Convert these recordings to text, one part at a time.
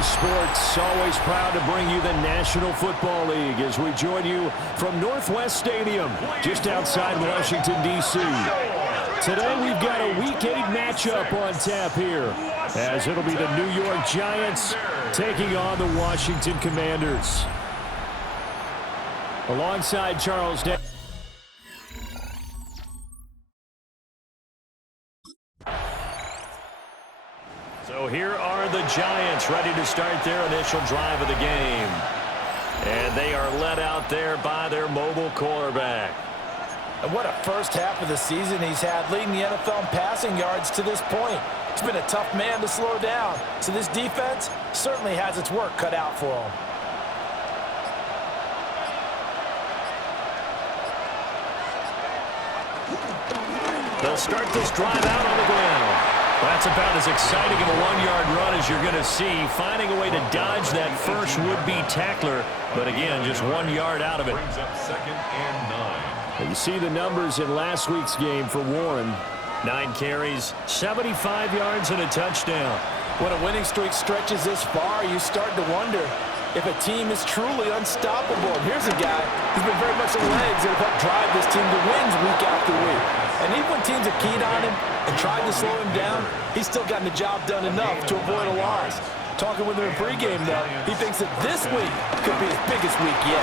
EA Sports, always proud to bring you the National Football League as we join you from Northwest Stadium, just outside Washington, D.C. Today we've got a Week 8 matchup on tap here, as it'll be the New York Giants taking on the Washington Commanders. Alongside Charles Day. So here are the Giants ready to start their initial drive of the game. And they are led out there by their mobile quarterback. And what a first half of the season he's had, leading the NFL in passing yards to this point. He's been a tough man to slow down. So this defense certainly has its work cut out for him. They'll start this drive out on the ground. That's about as exciting of a one-yard run as you're going to see, finding a way to dodge that first would-be tackler. But again, just 1 yard out of it. Brings up 2nd and 9. You see the numbers in last week's game for Warren. 9 carries, 75 yards, and a touchdown. When a winning streak stretches this far, you start to wonder if a team is truly unstoppable. And here's a guy who's been very much the legs that have helped drive this team to wins week after week. And even when teams have keyed on him and tried to slow him down, he's still gotten the job done enough to avoid a loss. Talking with him in pregame, though, he thinks that this week could be his biggest week yet.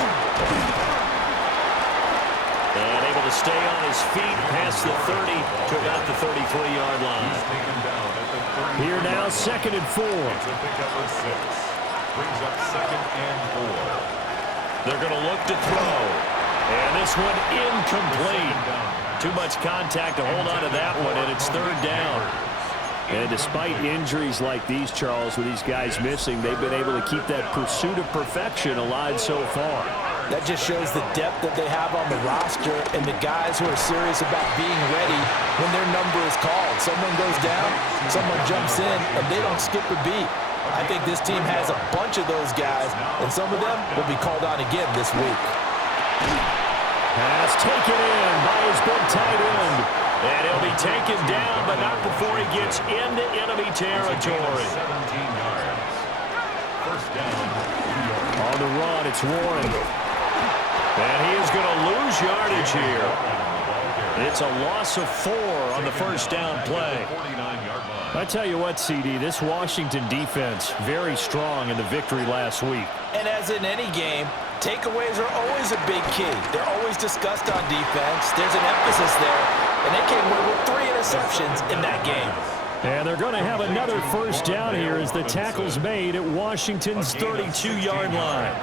And able to stay on his feet past the 30 to about the 33-yard line. Here now, 2nd and 4. It's a pickup of 6. Brings up 2nd and 4. They're going to look to throw. And this one incomplete. Too much contact to hold on to that one, and it's 3rd down. And despite injuries like these, Charles, with these guys missing, they've been able to keep that pursuit of perfection alive so far. That just shows the depth that they have on the roster and the guys who are serious about being ready when their number is called. Someone goes down, someone jumps in, and they don't skip a beat. I think this team has a bunch of those guys, and some of them will be called on again this week. Pass taken in by his big tight end. And he'll be taken down, but not before he gets into enemy territory. 17 yards. First down. On the run, it's Warren. And he is going to lose yardage here. It's a loss of 4 on the first down play. I tell you what, CD, this Washington defense, very strong in the victory last week. And as in any game, takeaways are always a big key. They're always discussed on defense. There's an emphasis there, and they came away with 3 interceptions in that game. And they're going to have another first down here as the tackle's made at Washington's 32-yard line.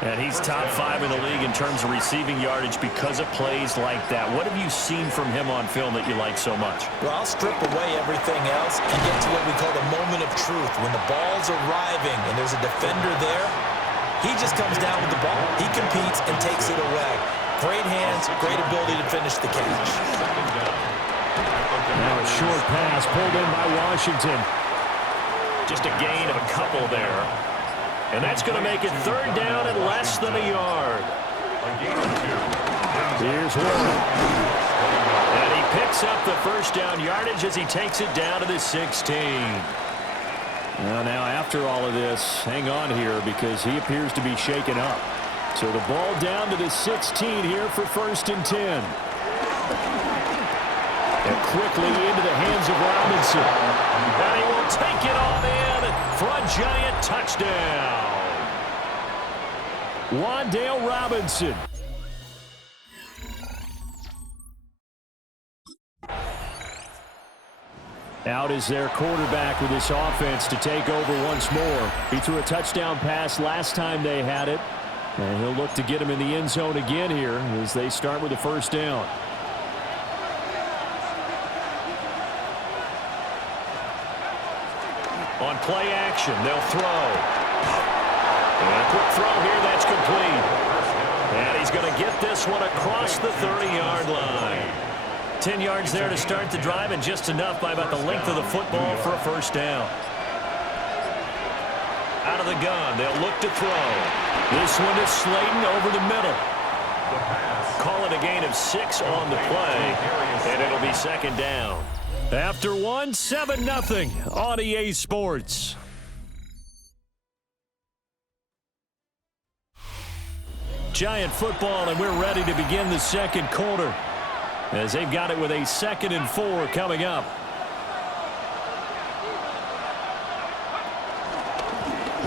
And he's top 5 in the league in terms of receiving yardage because of plays like that. What have you seen from him on film that you like so much? Well, I'll strip away everything else and get to what we call the moment of truth. When the ball's arriving and there's a defender there, he just comes down with the ball. He competes and takes it away. Great hands, great ability to finish the catch. Now a short pass pulled in by Washington. Just a gain of a couple there. And that's going to make it 3rd down and less than a yard. Here's Warren. And he picks up the first down yardage as he takes it down to the 16. Well, now after all of this, hang on here because he appears to be shaken up. So the ball down to the 16 here for 1st and 10. And quickly into the hands of Robinson. And he will take it on in for a Giant touchdown. Wan'Dale Robinson. Out is their quarterback with this offense to take over once more. He threw a touchdown pass last time they had it. And he'll look to get him in the end zone again here as they start with the first down. On play action, they'll throw. And a quick throw here, that's complete. And he's going to get this one across the 30-yard line. 10 yards there to start the drive, and just enough by about the length of the football for a first down. Out of the gun, they'll look to throw. This one is Slayton over the middle. Call it a gain of 6 on the play, and it'll be 2nd down. After one, 7-0 on EA Sports. Giant football, and we're ready to begin the second quarter as they've got it with a 2nd and 4 coming up.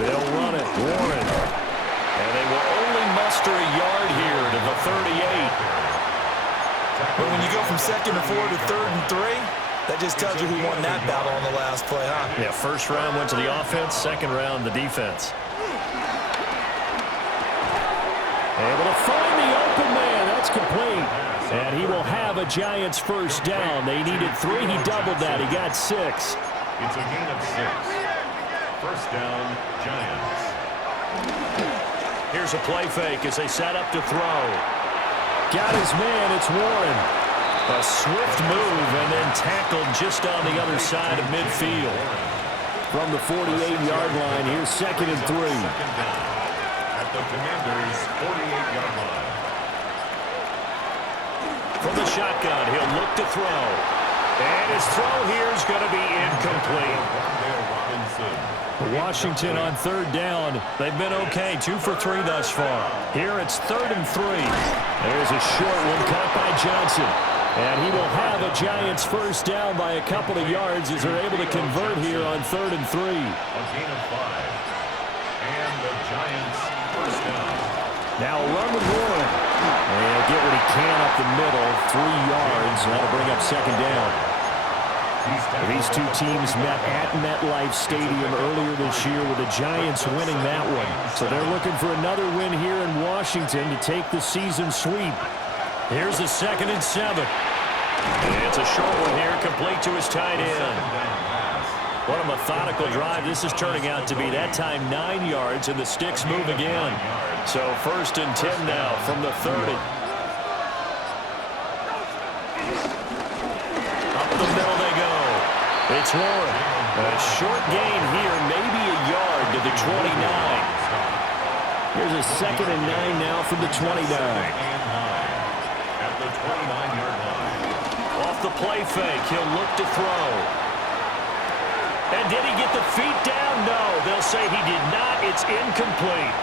They'll run it. Warren. And they will only muster a yard here to the 38. But when you go from 2nd and 4 to 3rd and 3, that just tells you who won that battle on the last play, huh? Yeah, first round went to the offense, second round the defense. Able to find the open man. That's complete. And he will have a Giants first down. They needed 3. He doubled that. He got 6. It's a gain of 6. First down, Giants. Here's a play fake as they set up to throw. Got his man. It's Warren. A swift move and then tackled just on the other side of midfield. From the 48-yard line, here's 2nd and 3. Second down at the Commanders' 48-yard line. From the shotgun, he'll look to throw. And his throw here is going to be incomplete. Washington on 3rd down. They've been okay, 2 for 3 thus far. Here it's 3rd and 3. There's a short one caught by Johnson. And he will have a Giants first down by a couple of yards as they're able to convert here on 3rd and 3. A gain of 5. And the Giants first down. Now a run with Warren. And he'll get what he can up the middle, 3 yards. That'll bring up 2nd down. These two teams met at MetLife Stadium earlier this year with the Giants winning that one. So they're looking for another win here in Washington to take the season sweep. Here's the 2nd and 7. It's a short one here, complete to his tight end. What a methodical drive this is turning out to be. That time 9 yards, and the sticks move again. So 1st and 10 now from the 30. Up the middle they go. It's Warren. A short gain here, maybe a yard to the 29. Here's a 2nd and 9 now from the 29. At the 29-yard line. Off the play fake, he'll look to throw. And did he get the feet down? No, they'll say he did not. It's incomplete.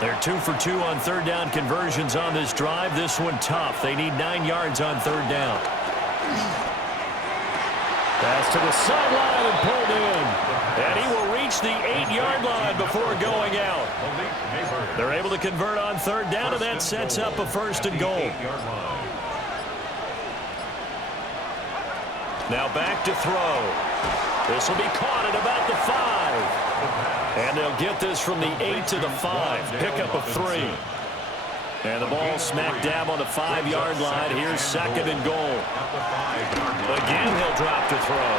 They're 2 for 2 on 3rd down conversions on this drive. This one tough. They need 9 yards on 3rd down. Pass to the sideline and pulled in. And he will reach the 8-yard line before going out. They're able to convert on 3rd down, and that sets up a 1st and goal. Now back to throw. This will be caught at about the 5. And they'll get this from the 8 to the 5. Pickup of 3. And the ball smack dab on the 5-yard line. Here's 2nd and goal. Again, he'll drop to throw.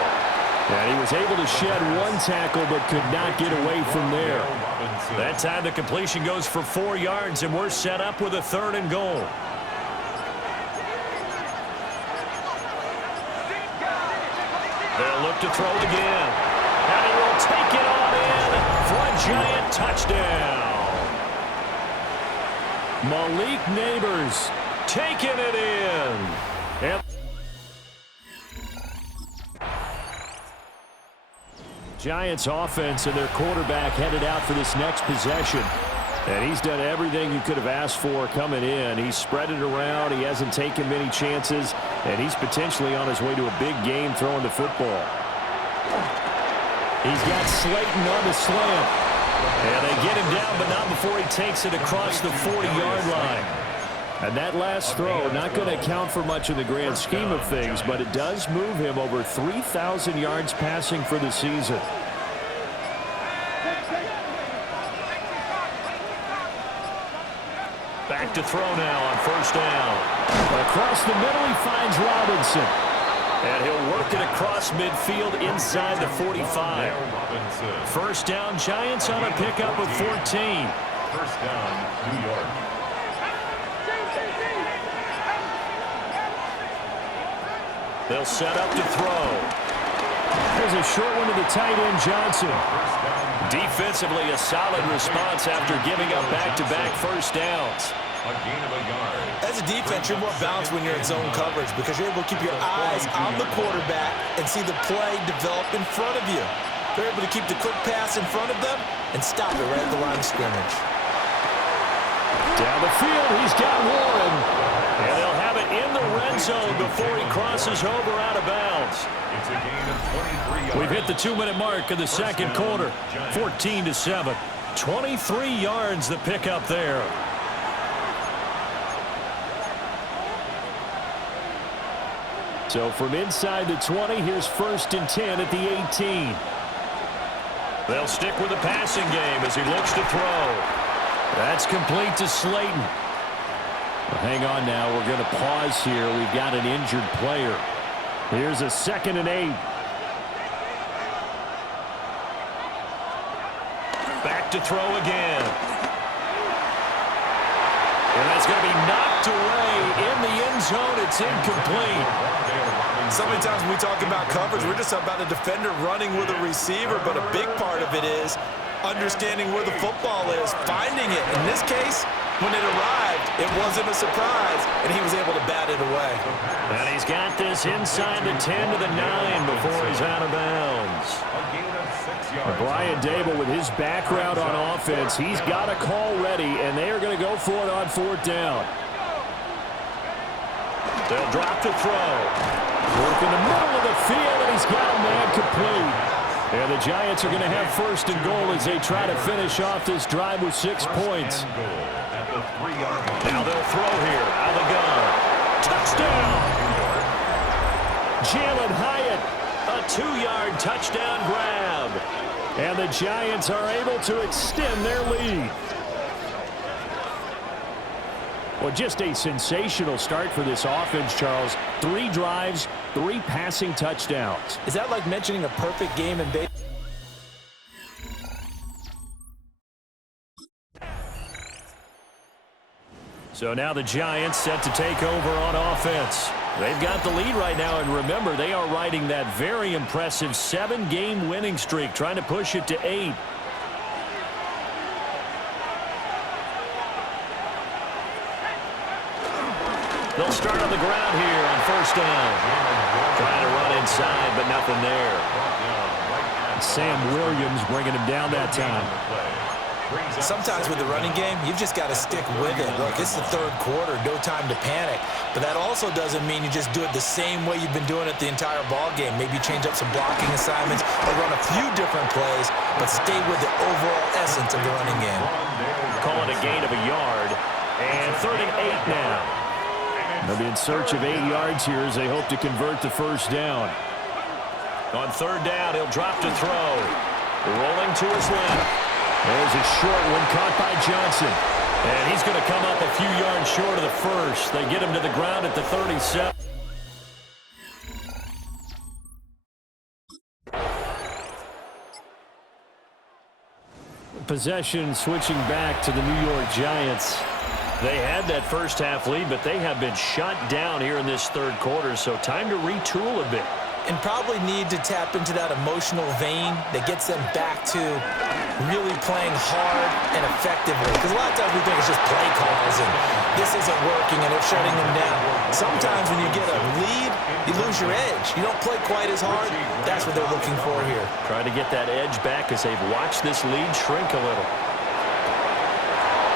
And he was able to shed 1 tackle but could not get away from there. That time the completion goes for 4 yards, and we're set up with a 3rd and goal. They'll look to throw again. And he will take it on in for a Giant touchdown. Malik Neighbors taking it in. Yep. Giants offense and their quarterback headed out for this next possession. And he's done everything you could have asked for coming in. He's spread it around. He hasn't taken many chances. And he's potentially on his way to a big game throwing the football. He's got Slayton on the slant. And they get him down, but not before he takes it across the 40-yard line. And that last throw, not going to account for much in the grand scheme of things, but it does move him over 3,000 yards passing for the season. Back to throw now on 1st down. Across the middle, he finds Robinson. And he'll work it across midfield inside the 45. 1st down, Giants on a pickup of 14. 1st down, New York. They'll set up to throw. There's a short one to the tight end, Johnson. Defensively, a solid response after giving up back-to-back 1st downs. A gain of a yard. As a defense, you're more balanced when you're in zone coverage because you're able to keep your eyes on the quarterback and see the play develop in front of you. They're able to keep the quick pass in front of them and stop it right at the line of scrimmage. Down the field, he's got Warren. And they'll have it in the red zone before he crosses over out of bounds. It's a gain of 23 yards. We've hit the 2-minute mark in the second quarter. 14-7. 23 yards the pickup there. So from inside the 20, here's 1st and 10 at the 18. They'll stick with the passing game as he looks to throw. That's complete to Slayton. Well, hang on now. We're going to pause here. We've got an injured player. Here's a 2nd and 8. Back to throw again. And that's going to be knocked away in the end zone. It's incomplete. So many times when we talk about coverage, we're just about a defender running with a receiver, but a big part of it is understanding where the football is, finding it. In this case, when it arrived, it wasn't a surprise, and he was able to bat it away. And he's got this inside the 10 to the 9 before he's out of bounds. Brian Dable, with his background on offense, he's got a call ready, and they are going to go for it on 4th down. They'll drop the throw. Work in the middle of the field, and he's got a man complete. And the Giants are going to have 1st and goal as they try to finish off this drive with 6 points. Now they'll throw here out of the gun. Touchdown! Jalen Hyatt, a 2-yard touchdown grab. And the Giants are able to extend their lead. Well, just a sensational start for this offense, Charles. 3 drives, 3 passing touchdowns. Is that like mentioning a perfect game in baseball? So now the Giants set to take over on offense. They've got the lead right now, and remember, they are riding that very impressive 7-game winning streak, trying to push it to 8. They'll start on the ground here on 1st down. Trying to run inside, but nothing there. Sam Williams bringing him down that time. Sometimes with the running game, you've just got to stick with it. Look, it's the 3rd quarter, no time to panic. But that also doesn't mean you just do it the same way you've been doing it the entire ball game. Maybe change up some blocking assignments or run a few different plays, but stay with the overall essence of the running game. Call it a gain of a yard, and 3rd and 8 now. They'll be in search of 8 yards here as they hope to convert the 1st down. On 3rd down, he'll drop to throw. Rolling to his left. There's a short one caught by Johnson. And he's going to come up a few yards short of the 1st. They get him to the ground at the 37. Possession switching back to the New York Giants. They had that first half lead, but they have been shut down here in this 3rd quarter, so time to retool a bit. And probably need to tap into that emotional vein that gets them back to really playing hard and effectively. Because a lot of times we think it's just play calls and this isn't working and they're shutting them down. Sometimes when you get a lead, you lose your edge. You don't play quite as hard. That's what they're looking for here. Trying to get that edge back as they've watched this lead shrink a little.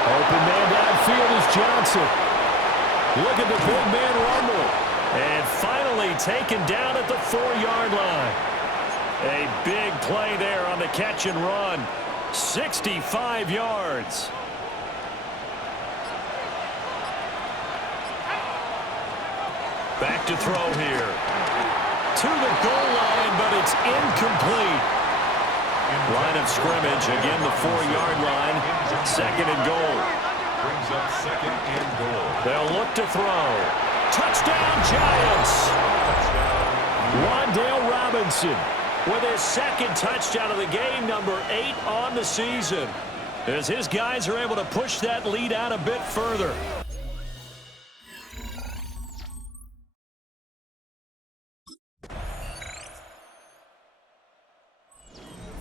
Open man downfield is Johnson. Look at the big man rumble. And finally taken down at the 4-yard line. A big play there on the catch and run. 65 yards. Back to throw here. To the goal line, but it's incomplete. Line of scrimmage, again the 4-yard line. 2nd and goal. Brings up 2nd and goal. They'll look to throw. Touchdown, Giants! Wan'Dale Robinson with his 2nd touchdown of the game, number 8 on the season, as his guys are able to push that lead out a bit further.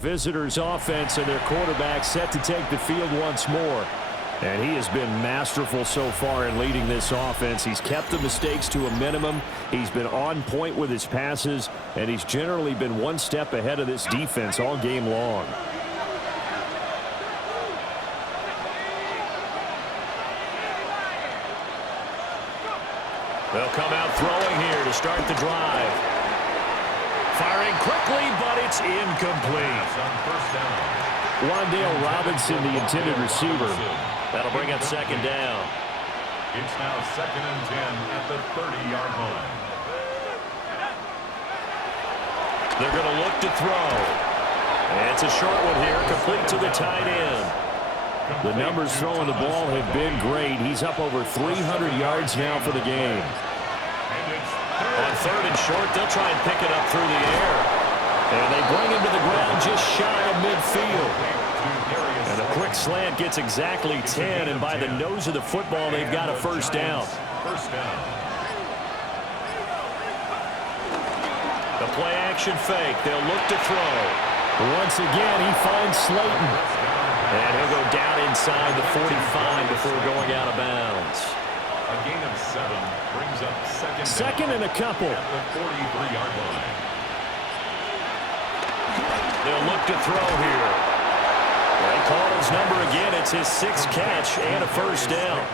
Visitors offense and their quarterback set to take the field once more. And he has been masterful so far in leading this offense. He's kept the mistakes to a minimum. He's been on point with his passes, and he's generally been one step ahead of this defense all game long. They'll come out throwing here to start the drive. Firing quickly, but it's incomplete. Wandale Robinson, the intended receiver. That'll bring up second down. It's now 2nd and 10 at the 30-yard line. They're going to look to throw. And it's a short one here, complete to the tight end. The numbers throwing the ball have been great. He's up over 300 yards now for the game. On 3rd and short, they'll try and pick it up through the air. And they bring him to the ground just shy of midfield. And a quick slant gets exactly 10, and by the nose of the football, they've got a first down. The play-action fake. They'll look to throw. Once again, he finds Slayton. And he'll go down inside the 45 before going out of bounds. A gain of 7 brings up second and a couple. At the 43-yard line. They'll look to throw here. They call his number again. It's his 6th catch and a first down.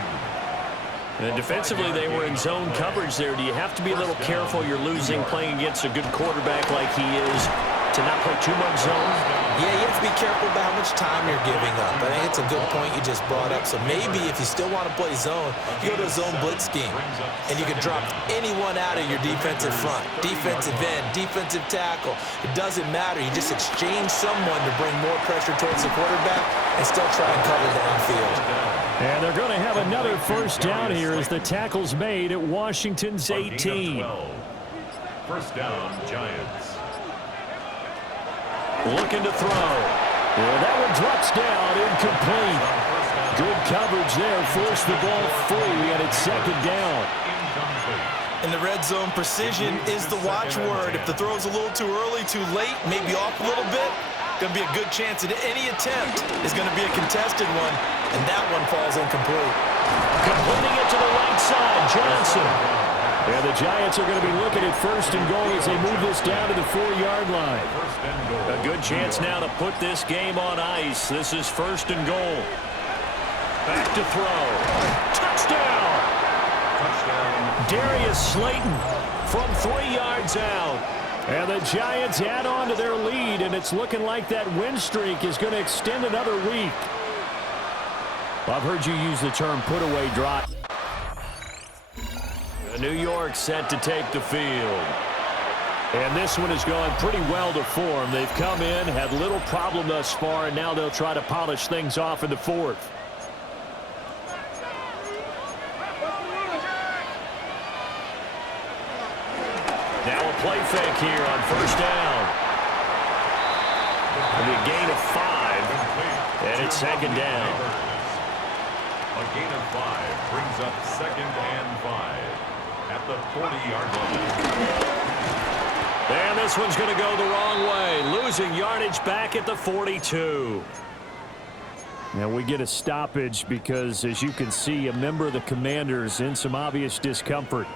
And defensively, they were in zone coverage there. Do you have to be a little careful? You're losing playing against a good quarterback like he is to not play too much zone? Yeah, you have to be careful about how much time you're giving up. I think it's a good point you just brought up. So maybe if you still want to play zone, you go to a zone blitz scheme. And you can drop anyone out of your defensive front. Defensive end, defensive tackle. It doesn't matter. You just exchange someone to bring more pressure towards the quarterback and still try and cover downfield. And they're going to have another first down here as the tackle's made at Washington's 18. First down, Giants. Looking to throw. Yeah, that one drops down, incomplete. Good coverage there, forced the ball free, and it's second down. In the red zone, precision is the watchword. If the throw's a little too early, too late, maybe off a little bit, going to be a good chance that any attempt is going to be a contested one, and that one falls incomplete. Completing it to the right side, Johnson. And the Giants are going to be looking at first and goal as they move this down to the 4-yard line. A good chance now to put this game on ice. This is first and goal. Back to throw. Touchdown! Darius Slayton from 3 yards out. And the Giants add on to their lead, and it's looking like that win streak is going to extend another week. Well, I've heard you use the term put-away drive. New York set to take the field. And this one is going pretty well to form. They've come in, had little problem thus far, and now they'll try to polish things off in the 4th. Now a play fake here on first down. It'll be a gain of 5, and it's second down. A gain of 5 brings up 2nd and 5 at the 40-yard line. And this one's going to go the wrong way. Losing yardage back at the 42. Now we get a stoppage because, as you can see, a member of the Commanders in some obvious discomfort.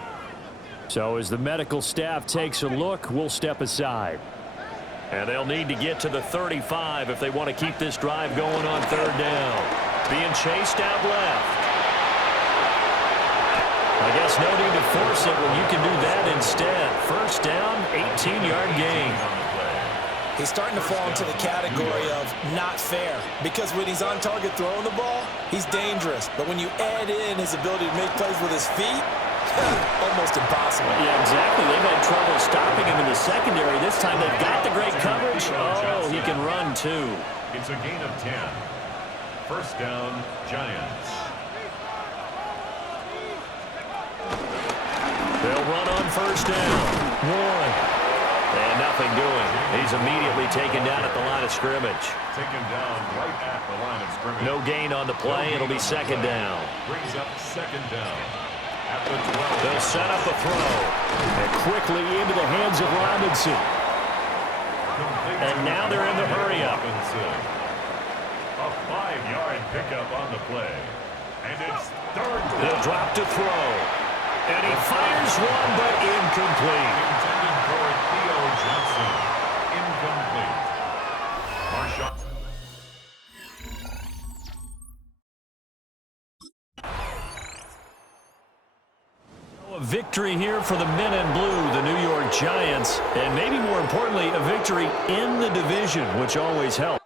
So as the medical staff takes a look, we'll step aside. And they'll need to get to the 35 if they want to keep this drive going on 3rd down. Being chased out left. I guess no need to force it when you can do that instead. First down, 18-yard gain. He's starting to fall into the category of not fair, because when he's on target throwing the ball, he's dangerous. But when you add in his ability to make plays with his feet, almost impossible. Yeah, exactly. They've had trouble stopping him in the secondary. This time they've got the great coverage. Oh, he can run too. It's a gain of 10. First down, Giants. They'll run on first down. 1. And nothing doing. He's immediately taken down at the line of scrimmage. Taken down right at the line of scrimmage. No gain on the play. It'll be second down. Brings up second down at the 12. They'll set up a throw. And quickly into the hands of Robinson. And now they're in the hurry-up. A 5-yard pickup on the play. And it's 3rd. They'll drop to throw. And he fires one, but incomplete. Intended for Theo Johnson. Incomplete. Marshawn. victory here for the men in blue, the New York Giants, and maybe more importantly, a victory in the division, which always helps.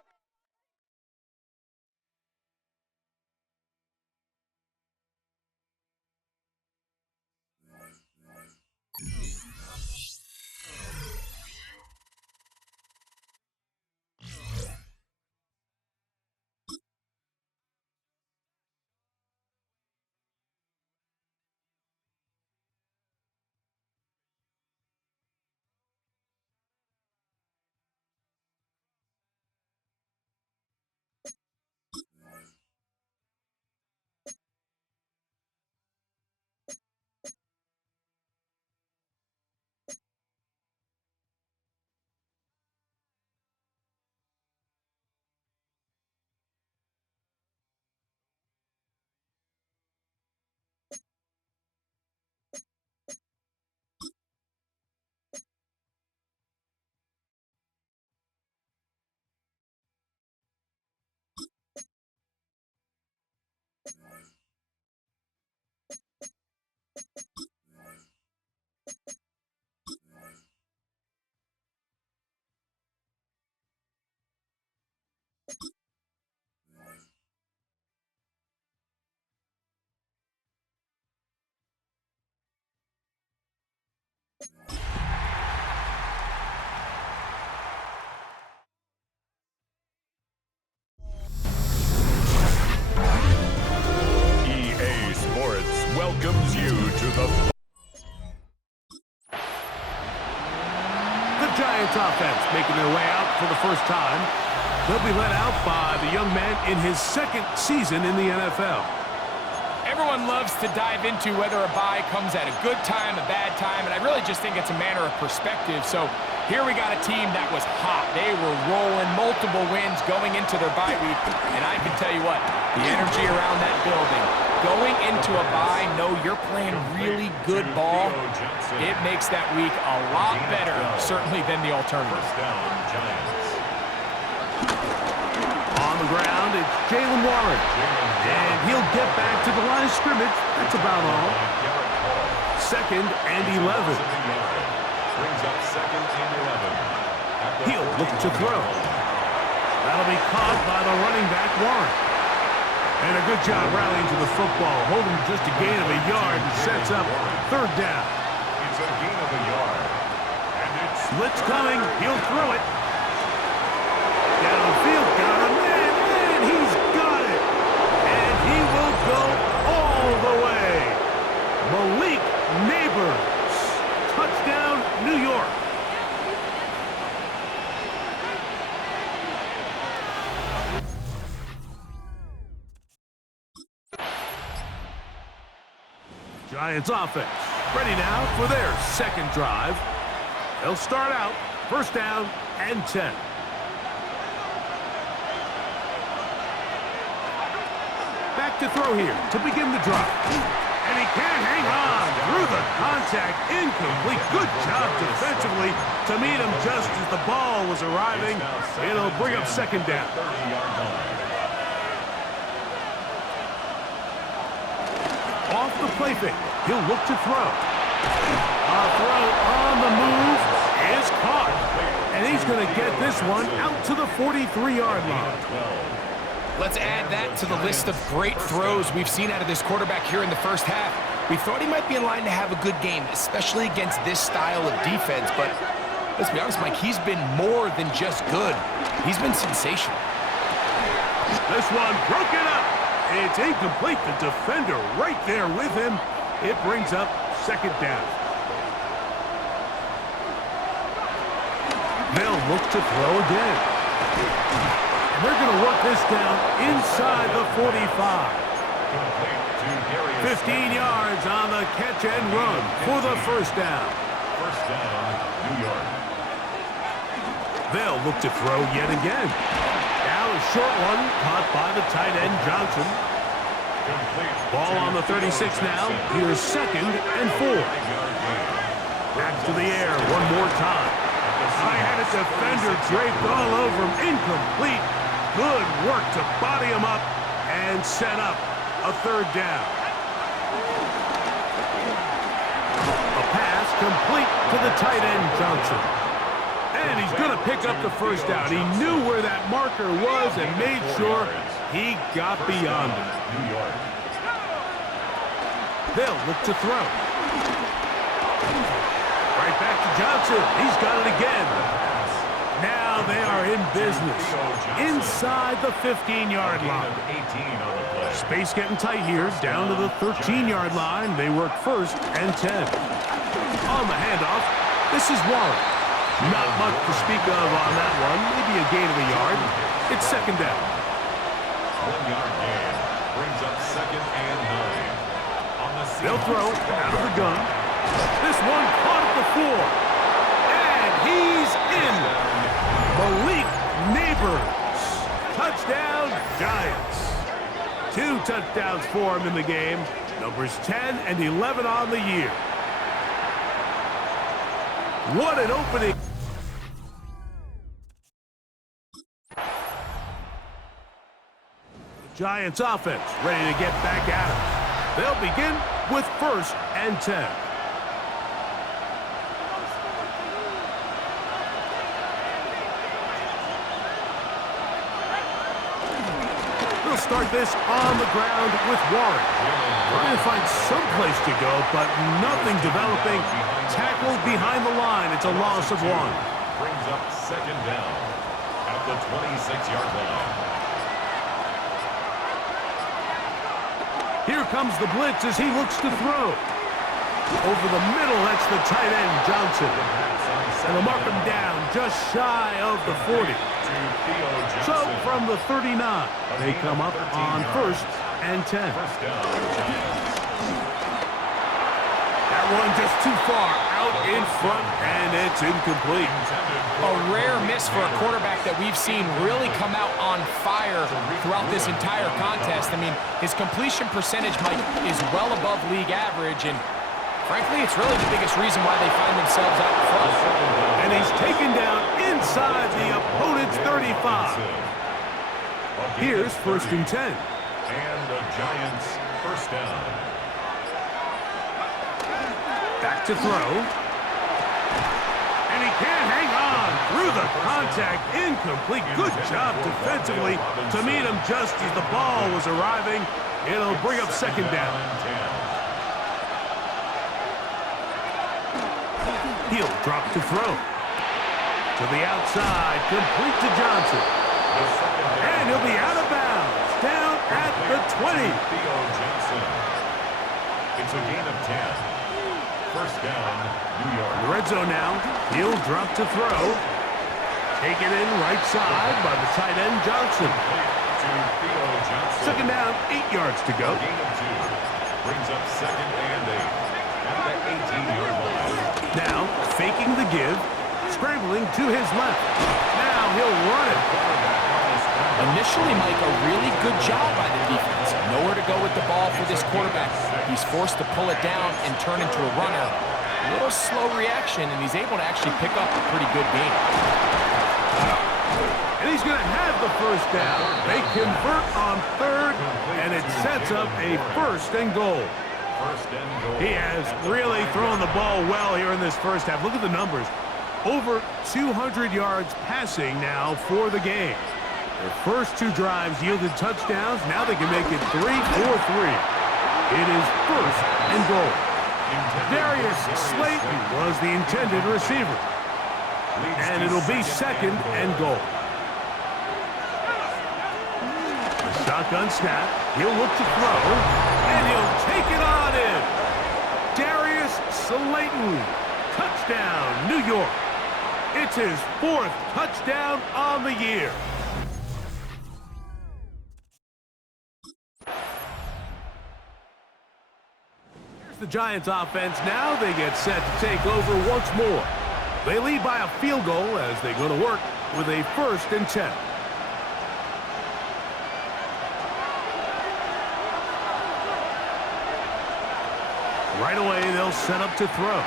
Welcomes you to the Giants offense making their way out for the first time. They'll be led out by the young man in his second season in the NFL. Everyone loves to dive into whether a bye comes at a good time, a bad time, and I really just think it's a matter of perspective. So here we got a team that was hot. They were rolling, multiple wins going into their bye week, and I can tell you what, the energy around that building, going into a bye, know you're playing really good ball, it makes that week a lot better, certainly than the alternative. On the ground, it's Jalen Warren. And he'll get back to the line of scrimmage. That's about all. 2nd and 11. Brings up 2nd and 11. He'll look to throw. That'll be caught by the running back, Warren. And a good job rallying to the football. Holding just a gain of a yard and sets up 3rd down. It's a gain of a yard. And it's Blitz coming. He'll throw it. Downfield, got a man, and he's got it. And he will go all the way. Malik Neighbors. Touchdown, New York. Giants offense ready now for their second drive. They'll start out 1st down and 10. Back to throw here to begin the drive. And he can't hang on through the contact. Incomplete. Good job defensively to meet him just as the ball was arriving. It'll bring up 2nd down. Off the play fake. He'll look to throw. A throw on the move is caught. And he's going to get this one out to the 43-yard line. Let's add that to the list of great throws we've seen out of this quarterback here in the first half. We thought he might be in line to have a good game, especially against this style of defense. But let's be honest, Mike, he's been more than just good. He's been sensational. This one broken up. It's incomplete. The defender right there with him. It brings up 2nd down. They'll look to throw again. And they're going to work this down inside the 45. 15 yards on the catch and run for the 1st down. 1st down, New York. They'll look to throw yet again. Now a short one caught by the tight end Johnson. Ball on the 36 now. Here's 2nd and 4. Back to the air one more time. I had a defender draped all over him. Incomplete. Good work to body him up and set up a 3rd down. to the tight end, Johnson. And he's going to pick up the first down. He knew where that marker was and made sure he got beyond it. They'll look to throw. Right back to Johnson. He's got it again. Now they are in business inside the 15-yard line. Space getting tight here, down to the 13-yard line. They work first and 10. On the handoff, this is Warren. Not much to speak of on that one. Maybe a gain of a yard. It's second down. 1 yard gain brings up second and 9. On the They'll throw out of the gun. This one caught at the floor. And he's in. Malik Neighbors. Touchdown, Giants. 2 touchdowns for him in the game. Numbers 10 and 11 on the year. What an opening. The Giants offense ready to get back at it. They'll begin with first and 10. They'll start this on the ground with Warren. Trying to find some place to go, but nothing developing. Tackled behind the line. It's a loss of 1. Brings up second down at the 26-yard line. Here comes the blitz as he looks to throw. Over the middle, that's the tight end, Johnson. And they'll mark him down just shy of the 40. So from the 39, they come up on first and 10. That one just too far out in front, and it's incomplete. A rare miss for a quarterback that we've seen really come out on fire throughout this entire contest. I mean, his completion percentage, Mike, is well above league average, and frankly, it's really the biggest reason why they find themselves out front. And he's taken down inside the opponent's 35. Here's first and 10. And the Giants first down. Back to throw. And he can't hang on through the contact. Incomplete. Good job defensively to meet him just as the ball was arriving. It'll bring up second down. He'll drop to throw. To the outside. Complete to Johnson. And he'll be out of bounds. Down at the 20. It's a gain of 10. First down, New York. In the red zone now. He'll drop to throw. Taken in right side by the tight end, Johnson. Second down, 8 yards to go. Gain of 2. Brings up second and 8. At the 18-yard line. Now, faking the give. Scrambling to his left. Now he'll run it. Initially, Mike, a really good job by the defense. Nowhere to go with the ball for this quarterback. He's forced to pull it down and turn into a runner. A little slow reaction, and he's able to actually pick up a pretty good game. And he's going to have the first down. They convert on third, and it sets up a first and goal. He has really thrown the ball well here in this first half. Look at the numbers. Over 200 yards passing now for the game. Their first 2 drives yielded touchdowns. Now they can make it 3-4-3. It is first and goal. Darius Slayton was the intended receiver. And it'll be second and goal. A shotgun snap. He'll look to throw. And he'll take it on in. Darius Slayton. Touchdown, New York. It's his 4th touchdown on the year. Here's the Giants offense. Now they get set to take over once more. They lead by a field goal as they go to work with a first and 10. Right away, they'll set up to throw.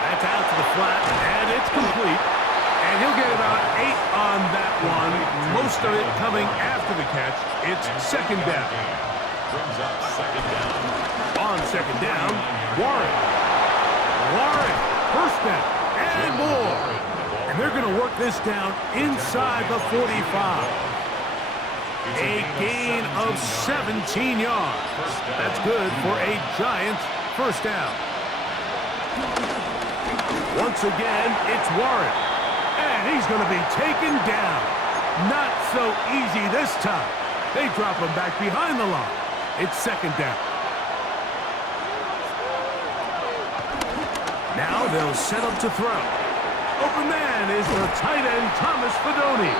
That's out to the flat, and it's complete. And he'll get about 8 on that one. Most of it coming after the catch. It's second down. Brings up second down. On second down, Warren. Warren First down and more. And they're going to work this down inside the 45. A gain of 17 yards. That's good for a Giants first down. Once again, it's Warren. And he's going to be taken down. Not so easy this time. They drop him back behind the line. It's second down. Now they'll set up to throw. Open man is the tight end, Thomas Fidone.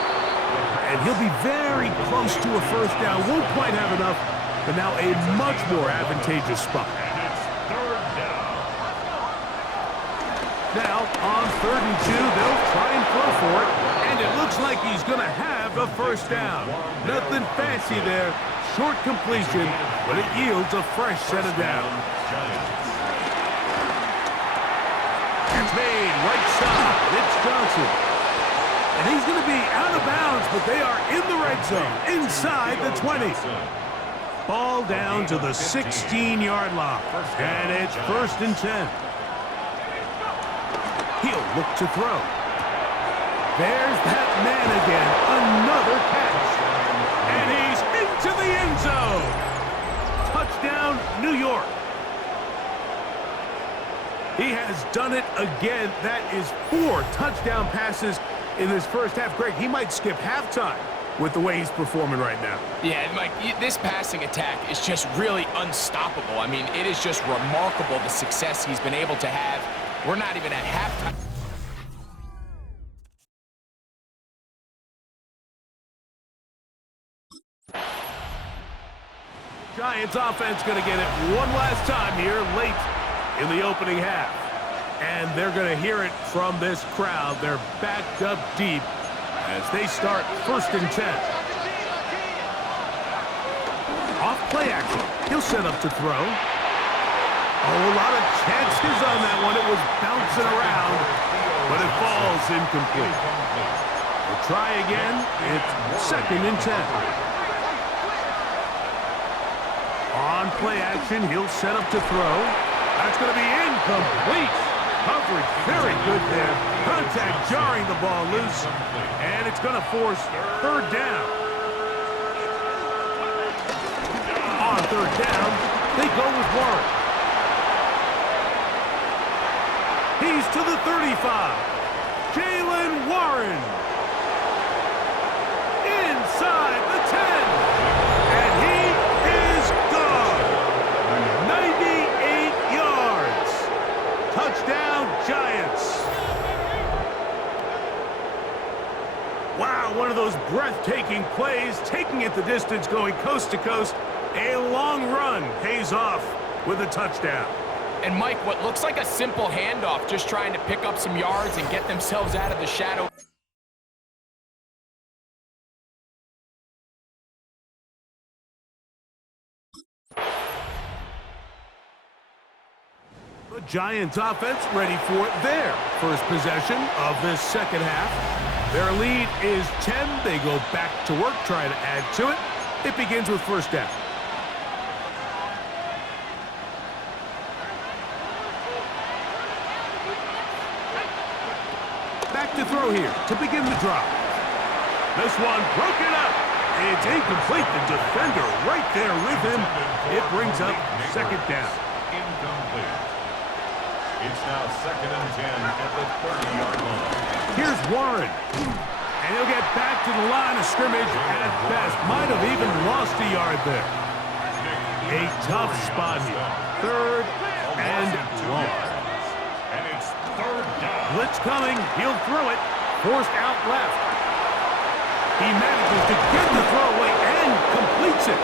And he'll be very close to a first down. Won't quite have enough, but now a much more advantageous spot. Now, on 3rd and 2, they'll try and throw for it. And it looks like he's going to have a first down. Nothing fancy there. Short completion, but it yields a fresh set of downs. It's made right side. It's Johnson. And he's going to be out of bounds, but they are in the red zone, inside the 20. Ball down to the 16-yard line. And it's 1st and 10. He'll look to throw. There's that man again. Another catch. And he's into the end zone. Touchdown, New York. He has done it again. That is 4 touchdown passes in this first half. Greg, he might skip halftime with the way he's performing right now. Yeah, Mike, this passing attack is just really unstoppable. I mean, it is just remarkable the success he's been able to have. We're not even at halftime. Giants offense going to get it one last time here late in the opening half. And they're going to hear it from this crowd. They're backed up deep as they start 1st and 10. Off play action. He'll set up to throw. Oh, a lot of chances on that one. It was bouncing around, but it falls incomplete. We'll try again. It's 2nd and 10. On play action, he'll set up to throw. That's going to be incomplete. Coverage very good there. Contact jarring the ball loose, and it's going to force 3rd down. On 3rd down, they go with Warren. He's to the 35. Jaylen Warren. Inside the 10. And he is gone. 98 yards. Touchdown, Giants. Wow, one of those breathtaking plays, taking it the distance, going coast to coast. A long run pays off with a touchdown. And Mike, what looks like a simple handoff, just trying to pick up some yards and get themselves out of the shadow. The Giants offense ready for their first possession of this second half. Their lead is 10. They go back to work, try to add to it. It begins with first down. Back to throw here to begin the drive. This one broken up. It's incomplete. The defender right there with him. It brings up second down. Incomplete. It's now 2nd and 10 at the 30-yard line. Here's Warren. And he'll get back to the line of scrimmage at best. Might have even lost a yard there. A tough spot here. 3rd and long. And it's 3rd down. Blitz coming. He'll throw it. Forced out left. He manages to get the throw away and completes it.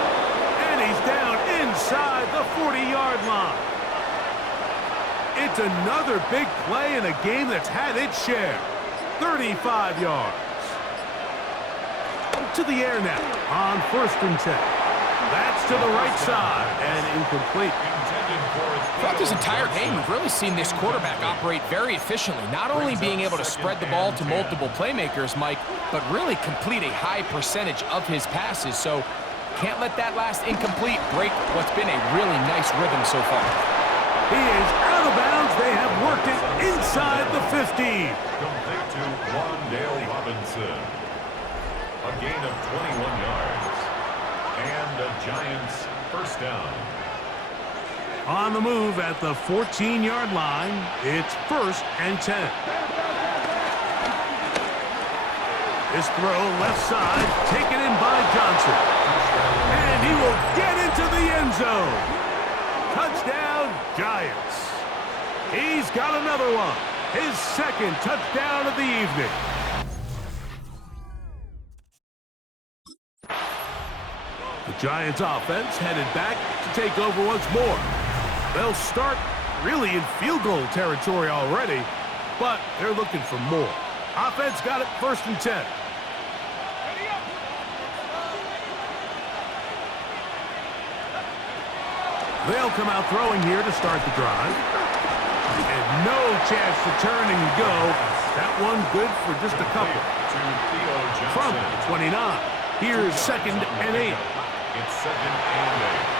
And he's down inside the 40-yard line. It's another big play in a game that's had its share. 35 yards. To the air now on 1st and 10. That's to the right side and incomplete. Throughout this entire game, we've really seen this quarterback operate very efficiently, not only being able to spread the ball to multiple playmakers, Mike, but really complete a high percentage of his passes. So can't let that last incomplete break what's been a really nice rhythm so far. He is out of bounds they have worked it inside the 50. Complete to Wandale Robinson. A gain of 21 yards. And the Giants first down. On the move at the 14-yard line, it's 1st and 10. This throw left side, taken in by Johnson. And he will get into the end zone. Touchdown, Giants. He's got another one. His 2nd touchdown of the evening. The Giants offense headed back to take over once more. They'll start really in field goal territory already, but they're looking for more. Offense got it 1st and 10. They'll come out throwing here to start the drive. And no chance to turn and go. That one good for just a couple. From the 29. Here's 2nd and 8. It's 2nd and 8.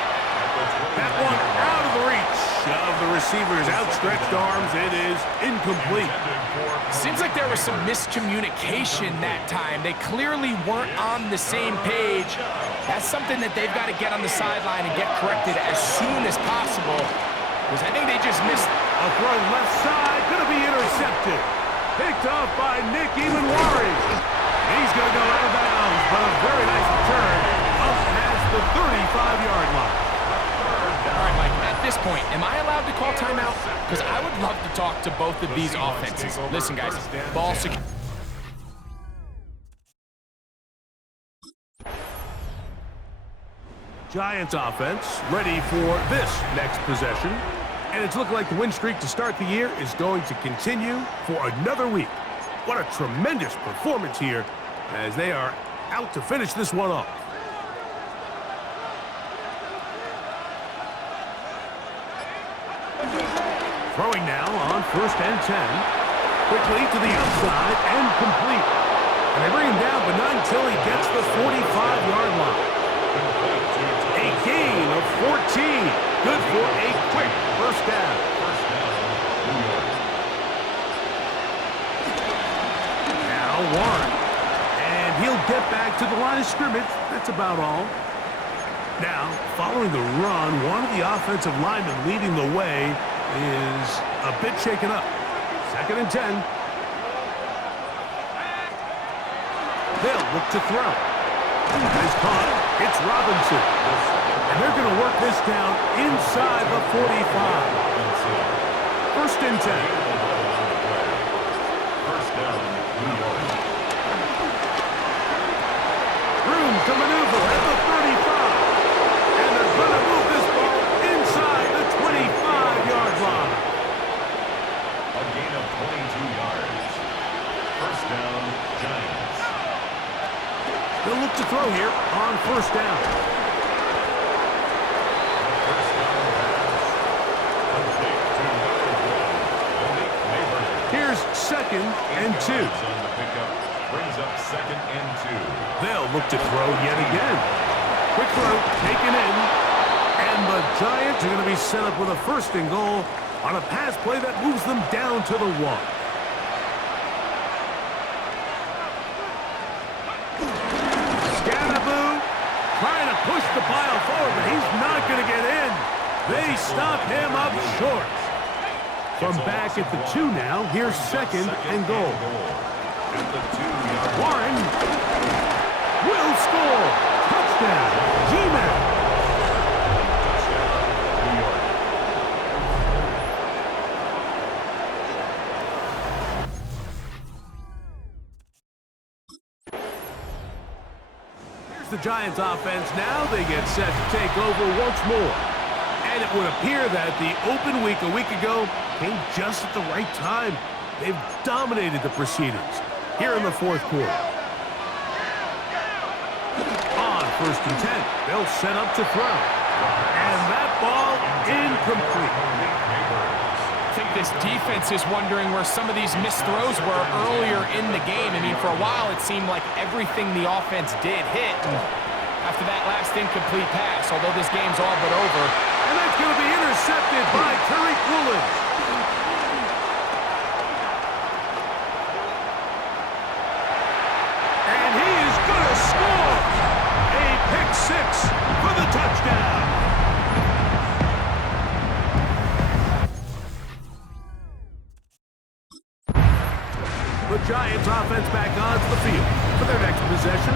That one out of the reach of the receiver's outstretched arms. It is incomplete. Seems like there was some miscommunication that time. They clearly weren't on the same page. That's something that they've got to get on the sideline and get corrected as soon as possible, because I think they just missed. A throw left side, going to be intercepted. Picked off by Nick Emanwari. He's going to go out of bounds, but a very nice return up past the 35-yard line. All right, Mike, at this point, am I allowed to call timeout? Because I would love to talk to both of these offenses. Listen, guys, ball secure. Giants offense ready for this next possession. And it's looking like the win streak to start the year is going to continue for another week. What a tremendous performance here as they are out to finish this one off. Throwing now on 1st and 10. Quickly to the outside and complete. And they bring him down, but not until he gets the 45-yard line. A gain of 14. Good for a quick 1st down. Now Warren. And he'll get back to the line of scrimmage. That's about all. Now, following the run, one of the offensive linemen leading the way is a bit shaken up. 2nd and 10. They'll look to throw. Nice caught. It's Robinson. And they're going to work this down inside the 45. 1st and 10. First down, New York. Room to maneuver at the 35. And they're going to move this ball inside the 25-yard line. A gain of 22 yards. First down, Giants. They'll look to throw here on 1st down. First down pass. Complete to Malik Mayburn. Here's 2nd and 2. On the pickup. Brings up 2nd and 2. They'll look to throw yet again. Quick throw taken in. And the Giants are going to be set up with a 1st and goal on a pass play that moves them down to the 1. Trying to push the pile forward, but he's not going to get in. They stop him up short. From back at the 2 now, here's 2nd and goal. Warren will score. Touchdown, G-Man. The Giants offense now, they get set to take over once more. And it would appear that the open week a week ago came just at the right time. They've dominated the proceedings here in the 4th quarter. On 1st and 10, they'll set up to throw. And that ball incomplete. I think this defense is wondering where some of these missed throws were earlier in the game. I mean, for a while, it seemed like everything the offense did hit. And after that last incomplete pass, although this game's all but over. And that's going to be intercepted by Tariq Woolen. Giants offense back onto the field for their next possession.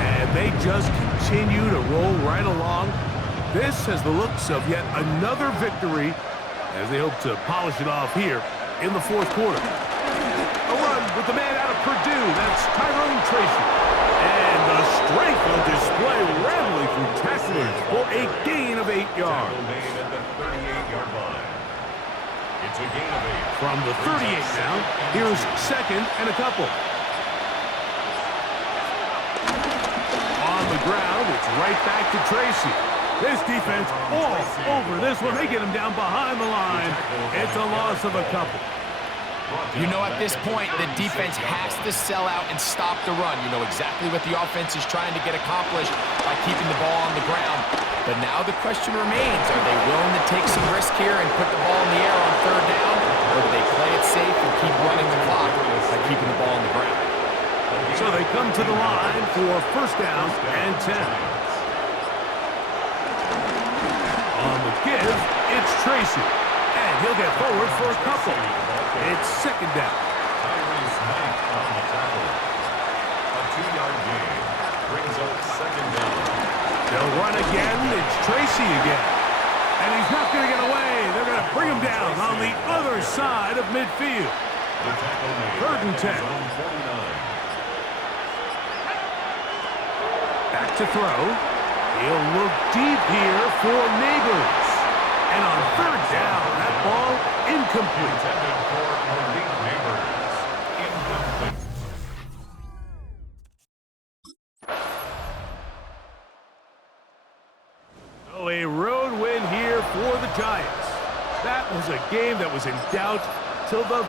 And they just continue to roll right along. This has the looks of yet another victory as they hope to polish it off here in the fourth quarter. A run with the man out of Purdue. That's Tyrone Tracy. And the strength on display rambling through tacklers for a gain of 8 yards. Made at the 38-yard line. It's a gain of 8. From the 38 now, here's second and a couple. On the ground, it's right back to Tracy. This defense all over this one. They get him down behind the line. It's a loss of a couple. You know, at this point, the defense has to sell out and stop the run. You know exactly what the offense is trying to get accomplished by keeping the ball on the ground. But now the question remains, are they willing to take some risk here and put the ball in the air on third down? Or do they play it safe and keep running the clock by keeping the ball on the ground? So they come to the line for first down and 10. On the give, it's Tracy. And he'll get forward for a couple. It's second down. Tyrese Knight on the tackle. A 2-yard gain brings up second down. They'll run again. It's Tracy again. And he's not going to get away. They're going to bring him down on the other side of midfield. The tackle made Third and 10. zone 49. Back to throw. He'll look deep here for Neighbors. And on third down, that ball incomplete. Intended for Malik Neighbors. Incomplete. So a road win here for the Giants. That was a game that was in doubt till the